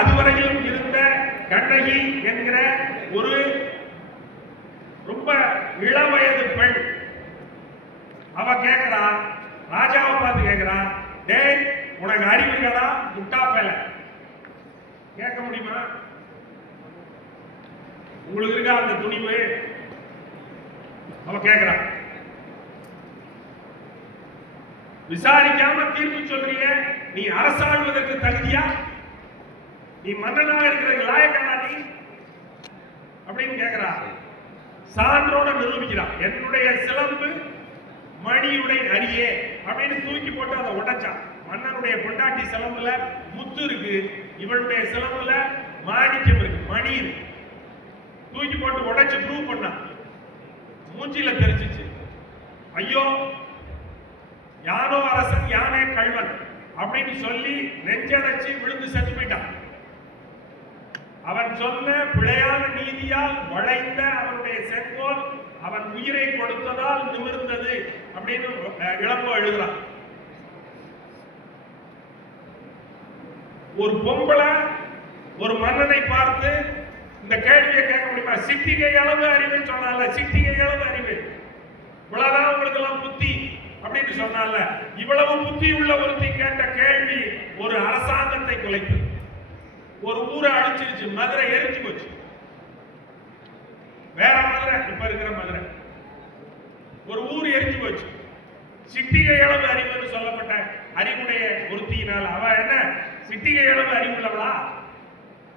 அதுவரையிலும் இருந்த கண்ணகி என்கிற ஒரு ரொம்ப இளவயது பெண் அவ கேட்கிறா, ராஜாவை பார்த்து கேட்கிறா, டேய் உனக்கு அறிவு இருக்கடா முட்டா பேல, கேட்க முடியுமா? உங்களுக்கு இருக்கா அந்த துணிவு? அவ கேட்கிறா, விசாரிக்காம தீர்ப்பு சொல்றீங்க, நீ அரசாள்வதற்கு தகுதியா? நீ மன்னனாக இருக்கிற லாயக்கானா நீ அப்படின்னு கேட்கிறா. சான்றோட நிரூபிக்கிறான், என்னுடைய சிலம்பு மணியுடைய அரியே அப்படின்னு தூக்கி போட்டு அதை உடைச்சான். மன்னனுடைய பொண்டாட்டி சிலம்புல முத்து இருக்கு, இவளுடைய சிலம்புல மாணிக்கம் இருக்கு, மணி இருக்கு. தூக்கி போட்டு உடைச்சு ப்ரூவ் பண்ணான். மூஞ்சில தெரிச்சிச்சு, ஐயோ யானோ அரசன் யானே கள்வன் அப்படின்னு சொல்லி நெஞ்சடைச்சு விழுந்து செத்து போயிட்டான். அவன் சொன்ன பிழையான நீதியால் வளைந்த அவனுடைய செங்கோல் அவன் உயிரை கொடுத்ததால் நிமிர்ந்தது அப்படின்னு இளங்கோ எழுதுறான். ஒரு பொம்பளை ஒரு மன்னனை பார்த்து இந்த கேள்வியை கேட்க முடியுமா? சிட்டிகை அளவு அறிவுன்னு சொன்னால, சிட்டிகை அளவு அறிவு, இவ்வளவுதான் உங்களுக்கு எல்லாம் புத்தி அப்படின்னு சொன்னால, இவ்வளவு புத்தி உள்ள ஒருத்தி கேட்ட கேள்வி ஒரு அரசாங்கத்தை குலைத்து, ஒரு ஊரை அழிச்சிருச்சு, மதுரை எரிஞ்சு போச்சு. வேற மதுரை, இப்ப இருக்கிற மதுரை, ஒரு ஊர் எரிஞ்சு போச்சு. சிட்டிகை அளவு அறிவுன்னு சொல்லப்பட்ட அறிவுடைய ஒருத்தியினால் அவ என்ன சிட்டிகை அளவு அறிவுள்ளவளா?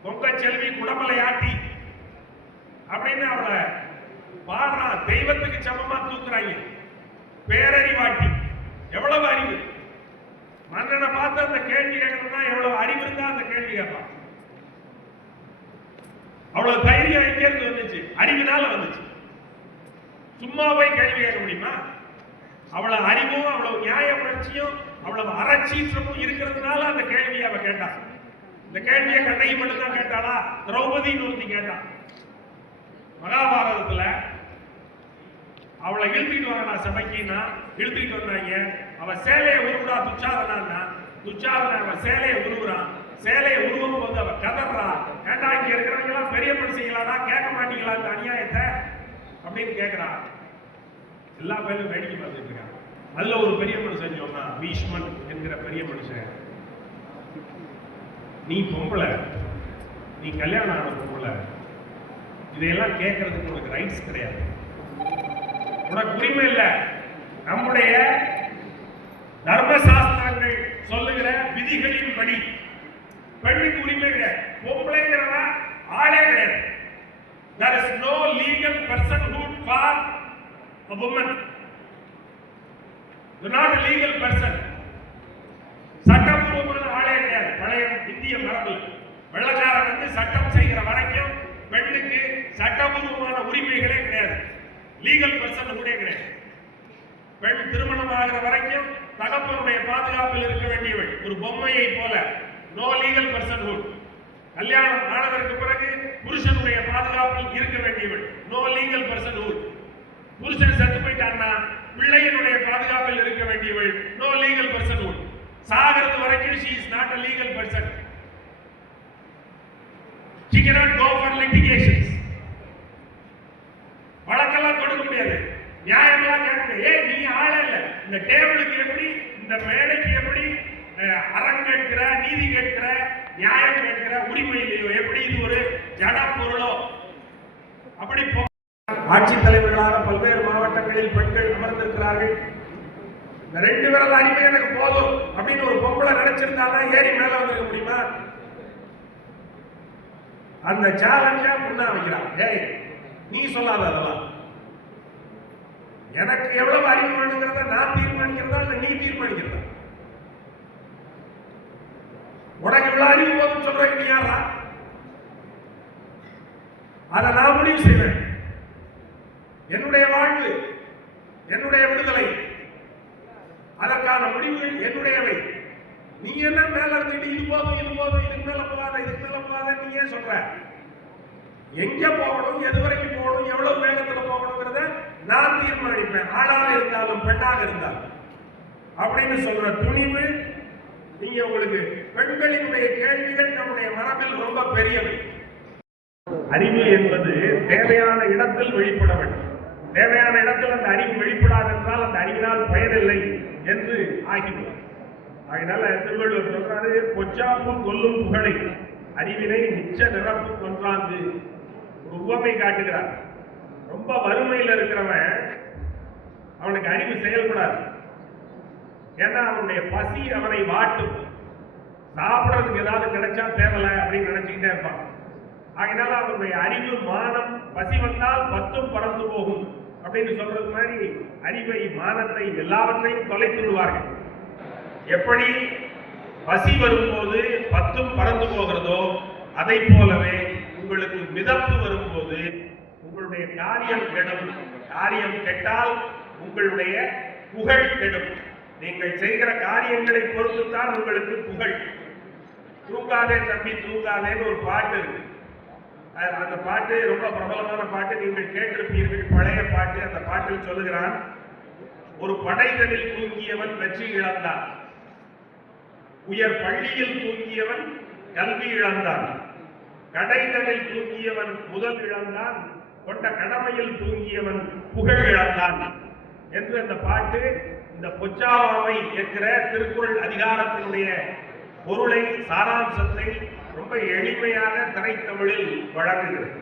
பொங்க செல்வி குடமலை ஆட்டி அப்படின்னு அவளை பாடுறான். தெய்வத்துக்கு சமமா தூக்குறாங்க. பேரறிவாட்டி, எவ்வளவு அறிவு! மன்னனை பார்த்து அந்த கேள்வி கேட்கணும்னா எவ்வளவு அறிவு இருந்தா அந்த கேள்வி கேட்பான். அவ்வளவு தைரியம் எங்க இருந்து வந்துச்சு? அறிவினால வந்துச்சு. சும்மா போய் கேள்வி கேட்க முடியுமா? அவ்வளவு அறிவும் அவ்வளவு நியாய உணர்ச்சியும் அவ்வளவு அறச்சீற்றமும் இருக்கிறதுனால அந்த கேள்வியை அவ கேட்டான். இந்த கேள்வியை கண்ணகி மட்டும் தான் கேட்டாளா? திரௌபதி ஒருத்தி கேட்டான். மகாபாரதத்துல அவளை இழுத்துக்கிட்டு வரா சபைக்குன்னா இழுத்துக்கிட்டு வந்தாங்க. அவ சேலையை உருவுறா துச்சாதனா, துச்சாதன அவ சேலையை உருவுறான். சேலையை உருவும் போது அவ கதறா, ஏண்டா இங்க இருக்கிறவங்க எல்லாம் பெரிய மனுஷங்களாடா, கேட்க மாட்டீங்களா இந்த அநியாயத்தை அப்படின்னு கேட்கிறா. எல்லா பேரும் வேடிக்கை பார்த்துட்டு இருக்காங்க. அதுல ஒரு பெரிய மனுஷன் சொன்னா, பீஷ்மன் என்கிற பெரிய மனுஷன், நீ பொம்பளை, நீ கல்யாணம் ஆன பொம்பளை, இதையெல்லாம் கேட்கறதுக்கு உனக்கு ரைட்ஸ் கிடையாது, உனக்கு உரிமை இல்லை. நம்முடைய தர்மசாஸ்திரங்கள் சொல்லுகிற விதிகளின் படி பெண்ணுக்கு உரிமை கிடையாது. பொம்பளைங்கிறவ ஆளே கிடையாது. There is no legal personhood for a woman. You are not a legal person. சட்டபூர்வமான ஆளே கிடையாது. பழைய இந்திய மரபில் வெள்ளக்காரன் வந்து சட்டம் செய்கிற வரைக்கும் பெண்ணுக்கு சட்டபூர்வமான உரிமைகளே கிடையாது. லீகல் பர்சன் கூட கிடையாது. பெண் திருமணம் ஆகிற வரைக்கும் தகப்பனுடைய பாதுகாப்பில் இருக்க வேண்டியவள், ஒரு பொம்மையை போல. No legal personhood. கல்யாணம் ஆனதற்கு பிறகு புருஷனுடைய பாதுகாப்பில் இருக்க வேண்டியவள், நோ லீகல் பர்சன்ஹுட். புருஷன் செத்து போயிட்டான்னா பிள்ளையினுடைய பாதுகாப்பில் இருக்க வேண்டியவள், நோ லீகல் பர்சன்ஹுட். சாகிறது வரைக்கும் she is not a legal person. She cannot go for litigations. வழக்கெல்லாம் கொடுக்க முடியாது, நியாயமெல்லாம் கேட்க முடியாது. ஏய் நீ ஆளே இல்ல, இந்த டேபிளுக்கு எப்படி, இந்த மேடைக்கு எப்படி அறம் கேட்கிற, நீதி கேட்கிற, நியாயம் கேட்கிற உரிமை இல்லையோ? எப்படி இது ஒரு ஜட பொருளோ? அப்படி ஆட்சித் தலைவர்களாக பல்வேறு மாவட்டங்களில் பெண்கள் அமர்ந்திருக்கிறார்கள். இந்த 2 விரல் அறிமை எனக்கு போதும் அப்படின்னு ஒரு பொம்பளை நினைச்சிருந்தாலும் ஏறி மேல வந்துருக்க முடியுமா? அந்த சேலஞ்சா முன்னா வைக்கிறான். ஏய் நீ சொல்லாத, அதெல்லாம் எனக்கு எவ்வளவு அறிவு வேணுங்கிறத நான் தீர்மானிக்கிறதா இல்ல நீ தீர்மானிக்கிறதா? உனக்கு இவ்வளவு அறிவு போதும் சொல்றேன், நீ யாரா? அதை நான் முடிவு செய்வேன். என்னுடைய வாழ்வு, என்னுடைய விடுதலை, அதற்கான முடிவுகள் என்னுடையவை. நீ என்ன மேல இருந்துட்டு இது போதும் இது போதும், இதுக்கு மேல போகாத இதுக்கு மேல போகாத நீ ஏன் சொல்ற? எங்க போகணும், எது வரைக்கும் போகணும், எவ்வளவு வேகத்துல போகணுங்கிறத நான் தீர்மானிப்பேன், ஆளாக இருந்தாலும் பெண்ணாக இருந்தாலும் அப்படின்னு சொல்ற துணிவு நீங்க உங்களுக்கு பெண்களினுடைய கேள்விகள் நம்முடைய மரபில் ரொம்ப பெரியவை. அறிவு என்பது தேவையான இடத்தில் வெளிப்பட வேண்டும். தேவையான இடத்தில் அந்த அறிவு வெளிப்படாதென்றால் அந்த அறிவினால் பயனில்லை என்று ஆகிவிடும். அதனால திருவள்ளுவர் சொல்றாரு, பொச்சாப்பு கொல்லும் புகழை அறிவினை நிச்ச நிரப்பு கொன்றாந்து. ஒரு உவமை காட்டுகிறார். ரொம்ப வறுமையில் இருக்கிறவன் அவனுக்கு அறிவு செயல்படாது. ஏன்னா அவனுடைய பசி அவனை வாட்டும். சாப்பிடறதுக்கு ஏதாவது கிடைச்சா தேவலை அப்படின்னு நினைச்சுக்கிட்டே இருப்பான். அதனால அவனுடைய அறிவு மானம், பசி வந்தால் 10 பறந்து போகும் அப்படின்னு சொல்றது மாதிரி அறிவை, மானத்தை, எல்லாவற்றையும் தொலைத்து விடுவார்கள். எப்படி பசி வரும்போது 10 பறந்து போகிறதோ அதை போலவே உங்களுக்கு மிதப்பு வரும்போது உங்களுடைய காரியம் கெடும். காரியம் கெட்டால் உங்களுடைய புகழ் கெடும். நீங்கள் செய்கிற காரியங்களை பொறுத்துத்தான் உங்களுக்கு புகழ். தூங்காதே தம்பி தூங்காதேன்னு ஒரு பாட்டு இருக்கு. அந்த பாட்டு ரொம்ப பிரபலமான பாட்டு, நீங்கள் கேட்டிருப்பீர்கள், பழைய பாட்டு. அந்த பாட்டில் சொல்லுகிறான், ஒரு படைதனில் தூங்கியவன் வெற்றி இழந்தான், உயர் பள்ளியில் தூங்கியவன் கல்வி இழந்தான், கடைதனில் தூங்கியவன் முதல் இழந்தான், கொண்ட கடமையில் தூங்கியவன் புகழ் இழந்தான் என்று அந்த பாட்டு இந்த பொச்சாவாமை என்கிற திருக்குறள் அதிகாரத்தினுடைய பொருளை, சாராம்சத்தை ரொம்ப எளிமையாக திரைத்தமிழில் வழங்குகிறது.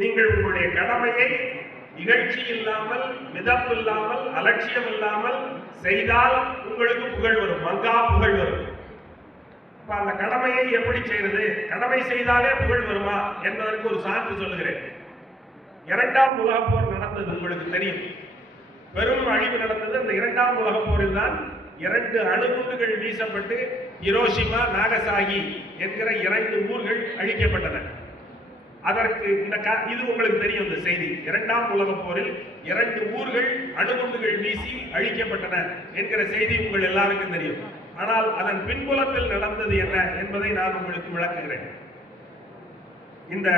நீங்கள் உங்களுடைய கடமையை இகழ்ச்சி இல்லாமல், மிதப்பு இல்லாமல், அலட்சியம் இல்லாமல் செய்தால் உங்களுக்கு புகழ் வரும், மங்கா புகழ் வரும். அந்த கடமையை எப்படி செய்வது, கடமை செய்தாலே புகழ் வருமா என்பதற்கு ஒரு சான்று சொல்லுகிறேன். 2ஆம் உலகப் போர் நடந்தது, உங்களுக்கு தெரியும். பெரும் அழிவு நடந்தது. அந்த 2ஆம் உலகப் போரில் தான் 2 அணுகுண்டுகள் வீசப்பட்டு ஹிரோஷிமா, நாகசாகி என்கிற 2 ஊர்கள் அழிக்கப்பட்டன. அதற்கு இது உங்களுக்கு தெரியும் இந்த செய்தி. 2ஆம் உலகப் போரில் 2 ஊர்கள் அணுகுண்டுகள் வீசி அழிக்கப்பட்டன என்கிற செய்தி உங்கள் எல்லாருக்கும் தெரியும். ஆனால் அதன் பின்புலத்தில் நடந்தது என்ன என்பதை நான் உங்களுக்கு விளக்குகிறேன். இந்த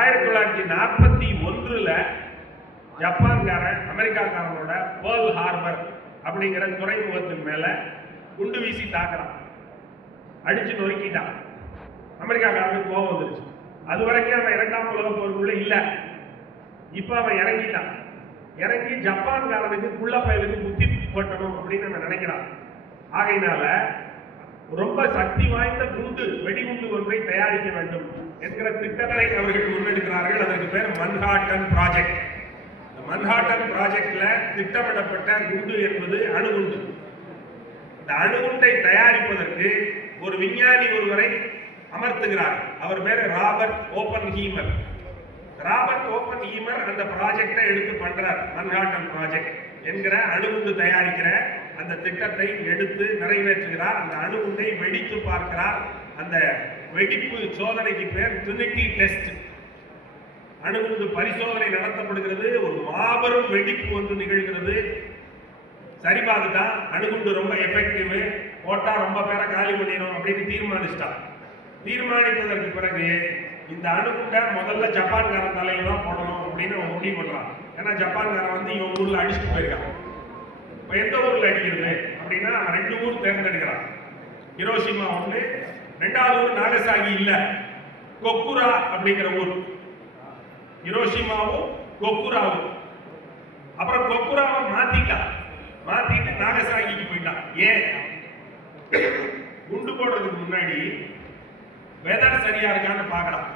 1941 ஜப்பான்காரன் அமெரிக்காக்காரனோட பேர்ல் ஹார்பர் அப்படிங்கிற துறைமுகத்தின் மேல குண்டு வீசி தாக்குறான், அடிச்சு நொறுக்கிட்டான். அமெரிக்காக்காரனுக்கு கோபம் வந்துருச்சு. அது வரைக்கும் அவன் 2ஆம் உலகப் போருக்குள்ள இல்ல. இப்ப அவன் இறங்கிட்டான். இறங்கி ஜப்பான்காரனுக்கு குள்ள பயலுக்கு புத்தி போட்டணும் அப்படின்னு அவன் நினைக்கிறான். ஆகையினால ரொம்ப சக்தி வாய்ந்த குண்டு, வெடிகுண்டு ஒன்றை தயாரிக்க வேண்டும் என்கிற திட்டத்தை அவர்கள் முன்னெடுக்கிறார்கள். அதற்கு பேர் மன்ஹாட்டன் ப்ராஜெக்ட். மன்ஹாட்டன் ப்ராஜெக்ட்ல திட்டமிடப்பட்ட குண்டு என்பது அணுகுண்டு. இந்த அணுகுண்டை தயாரிப்பதற்கு ஒரு விஞ்ஞானி ஒருவரை அமர்த்துகிறார். அவர் பேரு ராபர்ட் ஓப்பன்ஹீமர். ராபர்ட் ஓப்பன்ஹீமர் அந்த ப்ராஜெக்டை எடுத்து பண்றார். மன்ஹாட்டன் ப்ராஜெக்ட் என்கிற அணுகுண்டு தயாரிக்கிற அந்த திட்டத்தை எடுத்து நிறைவேற்றுகிறார். அந்த அணுகுண்டை வெடித்து பார்க்கிறார். அந்த வெடிப்பு சோதனைக்கு பேர் ட்ரினிட்டி டெஸ்ட். அணுகுண்டு பரிசோதனை நடத்தப்படுகிறது. ஒரு மாபெரும் வெடிப்பு ஒன்று நிகழ்கிறது. சரி பார்த்துட்டா அணுகுண்டு ரொம்ப எஃபெக்டிவ், போட்டா ரொம்ப பேரை காலி பண்ணிடும் அப்படின்னு தீர்மானிச்சிட்டான். தீர்மானித்ததற்கு பிறகு இந்த அணுகுண்டை முதல்ல ஜப்பான்காரன் தலையில தான் போடணும் அப்படின்னு முடிவு பண்றான். ஏன்னா ஜப்பான்காரன் வந்து இவன் ஊர்ல அடிச்சுட்டு போயிருக்கான். இப்ப எந்த ஊர்ல அடிக்கிறது அப்படின்னா 2 ஊர் தேர்ந்தெடுக்கிறான். ஹிரோஷிமா ஒண்ணு, 2வது ஊர் நாகசாகி இல்ல, கொக்குரா அப்படிங்கிற ஊர். ஹிரோஷிமாவும் கொக்குராவும். அப்புறம் கொக்குராவை மாத்திட்டு நாகசாகிக்கு போயிட்டான். ஏன்? குண்டு போடுறதுக்கு முன்னாடி வெதர் சரியா இருக்கான்னு பாக்கலாம்.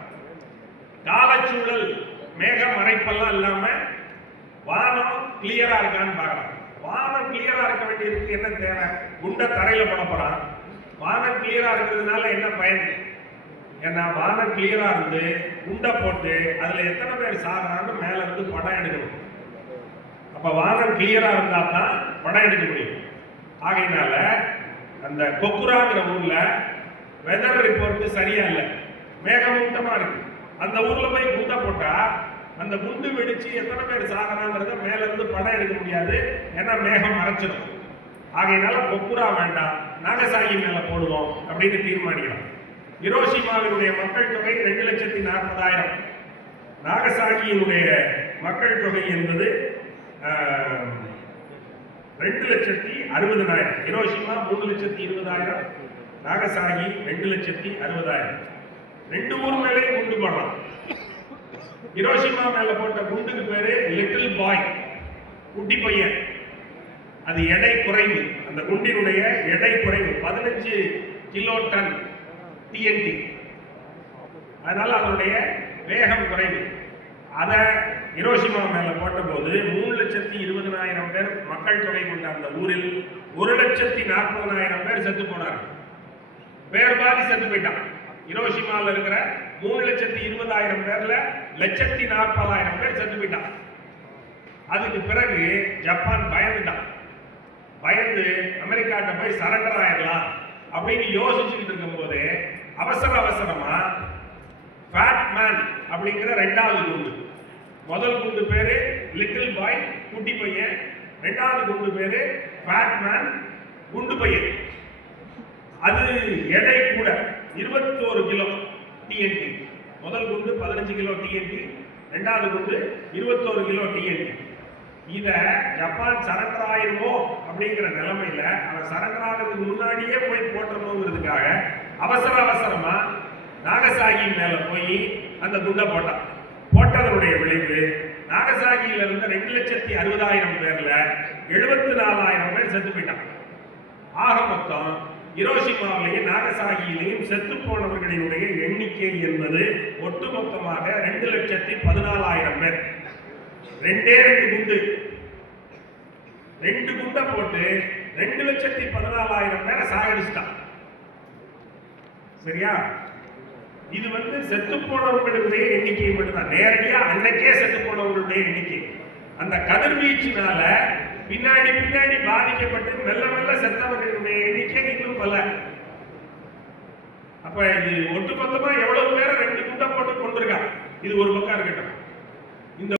காலச்சூழல், மேக மறைப்பெல்லாம் இல்லாம வானம் கிளியரா இருக்கான்னு பாக்கலாம். வானம் கிளியரா இருக்க வேண்டியதுக்கு என்ன தேவை? குண்டை தரையில போட போறான். வானம் கிளியரா இருக்கிறதுனால என்ன பயன்? ஏன்னா வானம் கிளியரா இருந்து குண்டை போட்டு அதுல எத்தனை பேர் சாகுறான்னு மேல இருந்து படம் எடுக்கணும். அப்ப வானம் கிளியரா இருந்தா தான் படம் எடுக்க முடியும். ஆகையினால அந்த கொக்குராங்கிற ஊர்ல வெதர் ரிப்போர்ட் சரியா இல்லை, மேகமூட்டமா இருக்கு. அந்த ஊர்ல போய் குண்டை போட்டா அந்த குண்டு வெடிச்சு எத்தனை பேர் சாகுறாங்கிறத மேல இருந்து படம் எடுக்க முடியாது. ஏன்னா மேகம் மறைச்சிடும். ஆகையினால கொக்குரா வேண்டாம், நாகசாகி மேல போடுவோம் அப்படின்னு தீர்மானிக்கலாம். ஹிரோஷிமாவினுடைய மக்கள் தொகை 2,40,000. நாகசாகியினுடைய மக்கள் தொகை என்பது 2,60,000. ஹிரோஷிமா 3,20,000, நாகசாகி 2,60,000. ரெண்டு ஊர் மேலேயும் குண்டு போடலாம். ஹிரோஷிமா மேல போட்ட குண்டுக்கு பேரு லிட்டில் பாய், குட்டி பையன். அது எடை குறைவு, அந்த குண்டினுடைய எடை குறைவு 15 கிலோ டன் TNT. அதனால அதனுடைய வேகம் குறைவு. அதை ஹிரோஷிமா மேல போட்ட போது 3,20,000 பேர் மக்கள் தொகை கொண்ட அந்த ஊரில் 1,40,000 பேர் செத்து போனார்கள். பேர் பாதி செத்து போயிட்டான். ஹிரோஷிமாவில் இருக்கிற 3,20,000 பேர்ல 1,40,000 பேர் செத்து போயிட்டான். அதுக்கு பிறகு ஜப்பான் பயந்து அமெரிக்காட்ட போய் சரண்டர் ஆயிடலாம் அப்படின்னு யோசிச்சுட்டு இருக்கும் போது அவசரமா ஃபேட் மேன் அப்படிங்கிற 2வது குண்டு, முதல் குண்டு பேரு லிட்டில் பாய், குட்டி பையன். 2வது குண்டு பேரு ஃபேட் மேன், குண்டு பையன். அது எடை கூட 21 கிலோ TNT. முதல் குண்டு 15 கிலோ TNT, 2வது குண்டு 21 கிலோ TNT. இத ஜப்பான் சரண்டர் ஆயிருமோ அப்படிங்கிற நிலைமையில அவன் சரண்டர் ஆகிறதுக்கு முன்னாடியே போய் போட்டணுங்கிறதுக்காக அவசரமா நாகசாகி மேல போய் அந்த குண்டை போட்டதனுடைய விளைவு நாகசாகியில இருந்த 2,60,000 பேர்ல 74,000 பேர் செத்து போயிட்டான். ஆக மொத்தம் ஹிரோஷிமாவிலேயும் நாகசாகியிலேயும் செத்து போனவர்களினுடைய எண்ணிக்கை என்பது ஒட்டுமொத்தமாக 2,14,000 பேர். 2 குண்டு, 2 குண்டை போட்டு 2,14,000 பேரை சாகடிச்சிட்டான். சரியா? இது செத்து போனவர்களுடைய எண்ணிக்கை மட்டும்தான். நேரடியா அன்னைக்கே செத்து போனவர்களுடைய எண்ணிக்கை. அந்த கதிர்வீச்சினால பின்னாடி பாதிக்கப்பட்டு மெல்ல செத்தவர்களுடைய எண்ணிக்கை இன்னும் பல. அப்ப இது ஒட்டுமொத்தமா எவ்வளவு பேரை 2 குண்டை போட்டு கொண்டிருக்கா. இது ஒரு பக்கம் இருக்கட்டும். இந்த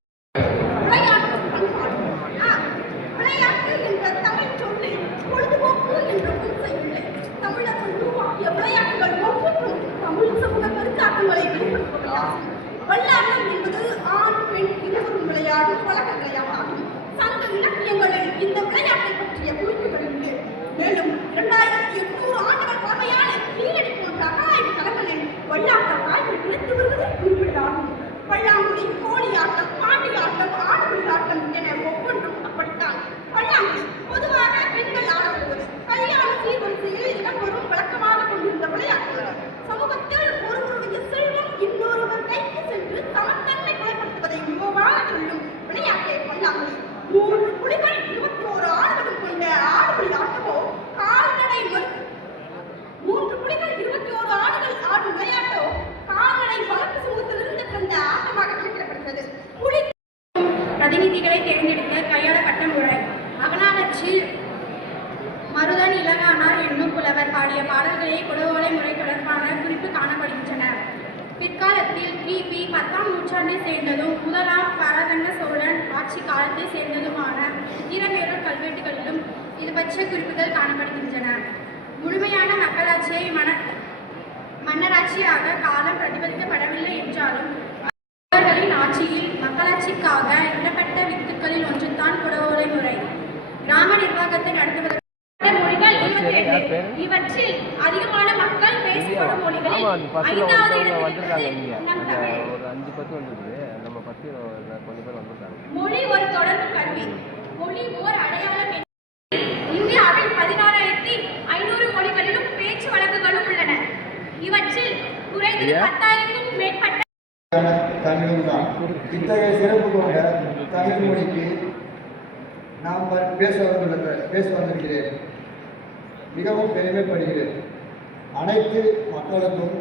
பல்லாட்டம் என்பது ஆண் பெண் இருவரும் விளையாடும் பழக்க விளையாட்டாகும். சங்க இலக்கியங்களில் இந்த விளையாட்டை பற்றிய குறிப்புகள் உண்டு. மேலும் 2,800 ஆண்டுகள் பழமையான கீழடி போன்ற அகழாய்வு களங்களில் பல்லாட்டம் ஆய்வு கிடைத்து வருவது குறிப்பிட்டாகும். பல்லாங்குழி, கோழியாட்டம், பாண்டியாட்டம், ஆடுபுலி ஆட்டம் என ஒவ்வொன்றும் அப்படித்தான். பல்லாங்குழி பொதுவாக பெண்கள் ஆடப்படுவது. கல்யாண சீர்வரிசையில் இடம்பெறும் வழக்கமாக கொண்டிருந்த விளையாட்டு. சமூகத்தில் ஒருவருடைய செல்வம் இன்னொருவர் கைக்கு சென்று சமத்தன்மை குறைப்படுத்துவதை மிகவாக சொல்லும் விளையாட்டை பல்லாங்குழி. 3 புலிகள் 21 ஆடுகளும் கொண்ட ஆடுபுலி ஆட்டமோ கால்நடை 3 புலிகள் 21 ஆடுகள் ஆடும் விளையாட்டோ கால்நடை வளர்ப்பு சமூகத்திலிருந்து பிறந்த ஆட்டமாக கணக்கிடப்படுகிறது. புலி பிரதிநிதிகளை தேர்ந்தெடுக்க கையாளப்பட்ட முறை. அகநானச்சில் மருதன் இளங்கானார் என்னும் புலவர் பாடிய பாடல்களே குடவோலை முறை தொடர்பான குறிப்பு காணப்படுகின்றன. பிற்காலத்தில் கிபி 10ஆம் நூற்றாண்டை சேர்ந்ததும் முதலாம் பராதங்க சோழன் ஆட்சி காலத்தை சேர்ந்ததுமான திறமேறூர் கல்வெட்டுகளிலும் இது பற்றிய குறிப்புகள் காணப்படுகின்றன. முழுமையான மக்களாட்சியை மன்னராட்சியாக காலம் பிரதிபலிக்கப்படவில்லை என்றாலும் அவர்களின் ஆட்சியில் மக்களாட்சிக்காக இடப்பட்ட வித்துக்களில் ஒன்றுதான் குடவோலை முறை. கிராம நிர்வாகத்தை நடத்துவதற்கு மொழிகள் 27. இவற்றில் அதிகமான மக்கள் பேசப்படும் மொழிகளில் 5வது மொழி ஒரு தொடர்பு கருவி. மொழி ஓர் அடையாளம். இந்தியாவில் 16,500 மொழிகளிலும் பேச்சு வழக்குகளும் உள்ளன. இவற்றில் குறைந்தது 10,000க்கும் மேற்பட்ட தமிழ்தான். இத்தகைய சிறப்பு கொண்ட தமிழ் மொழிக்கு நாம் பேச வந்திருக்கிறேன். மிகவும் பெருமைப்படுகிறேன். அனைத்து மக்களுக்கும்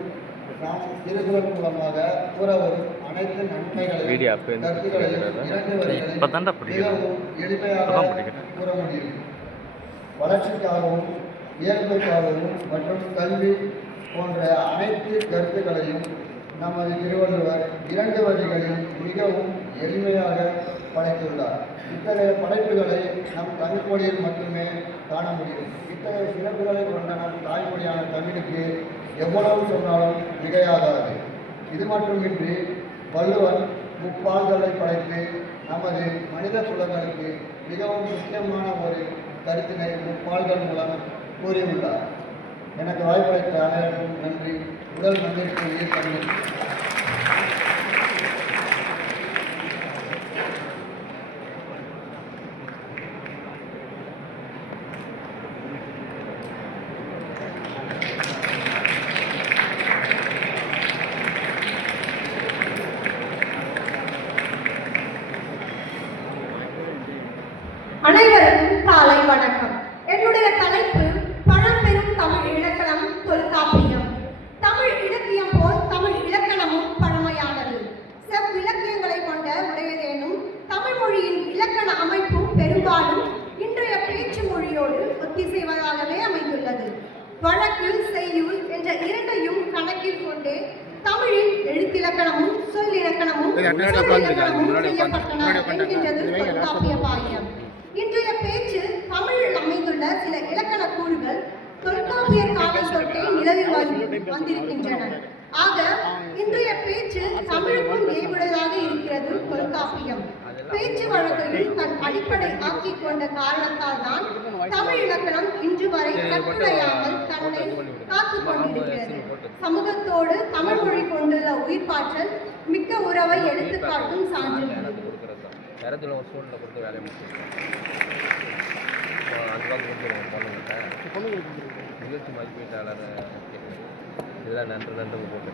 நாம் திருக்குறள் மூலமாக கூற வரும் அனைத்து நன்மைகளையும் கருத்துக்களையும் 2 வரிகளில் மிகவும் எளிமையாக கூற முடியும். வளர்ச்சிக்காகவும் இயல்புக்காகவும் மற்றும் கல்வி போன்ற அனைத்து கருத்துக்களையும் நமது திருவள்ளுவர் 2 வரிகளில் மிகவும் எளிமையாக படைத்துள்ளார். இத்தகைய படைப்புகளை நம் தமிழ் மொழியில் மட்டுமே காண முடியும். இத்தகைய சிறப்புகளை கொண்ட நம் தாய்மொழியான தமிழுக்கு எவ்வளவு சொன்னாலும் மிகையாகாது. இது மட்டுமின்றி வள்ளுவன் முப்பால்களை படைத்து நமது மனித குலங்களுக்கு மிகவும் முக்கியமான ஒரு கருத்தினை பால்கள் மூலம் கூறியுள்ளார். எனக்கு வாய்ப்பளித்த அனைவருக்கும் நன்றி. உடல் மண்ணிற்கு உயிர் தண்ணீர். அனைவருக்கும் காலை வணக்கம். என்னுடைய தலைப்பு பழம்பெரும் தமிழ் இலக்கணம் தொல்காப்பியம். தமிழ் இலக்கியம் போல் தமிழ் இலக்கணமும் பழமையானது. செவ்விலக்கியங்களை கொண்ட உடையதேனும் தமிழ் மொழியின் இலக்கண அமைப்பும் பெரும்பாலும் இன்றைய பேச்சு மொழியோடு ஒத்திசைவதாகவே அமைந்துள்ளது. வழக்கு, செய்யுள் என்ற இரண்டையும் கணக்கில் கொண்டே தமிழின் எழுத்திலக்கணமும் சொல்லிலக்கணமும் செய்யப்பட்டன என்கின்றது தொல்காப்பிய பாயம். இன்றைய பேச்சு தமிழில் அமைந்துள்ள சில இலக்கண கூறுகள் தொல்காப்பிய காலம் தொட்டே நிலவி வந்திருக்கின்றன. ஆக இன்றைய பேச்சு தமிழுக்கும் ஏற்புடையதாக இருக்கிறது தொல்காப்பியம். பேச்சு வழக்கையும் தன் அடிப்படை ஆக்கிக் கொண்ட காரணத்தால் தான் தமிழ் இலக்கணம் இன்று வரை கட்டுடையாமல் தன்னை காத்துக் கொண்டிருக்கிறது. சமூகத்தோடு தமிழ் மொழி கொண்டுள்ள உயிர்ப்பாற்றல் மிக்க உறவை எடுத்துக்காட்டும் சான்று. நிகழ்ச்சி மதிப்பீட்டாளர் இதெல்லாம் நன்று போட்டு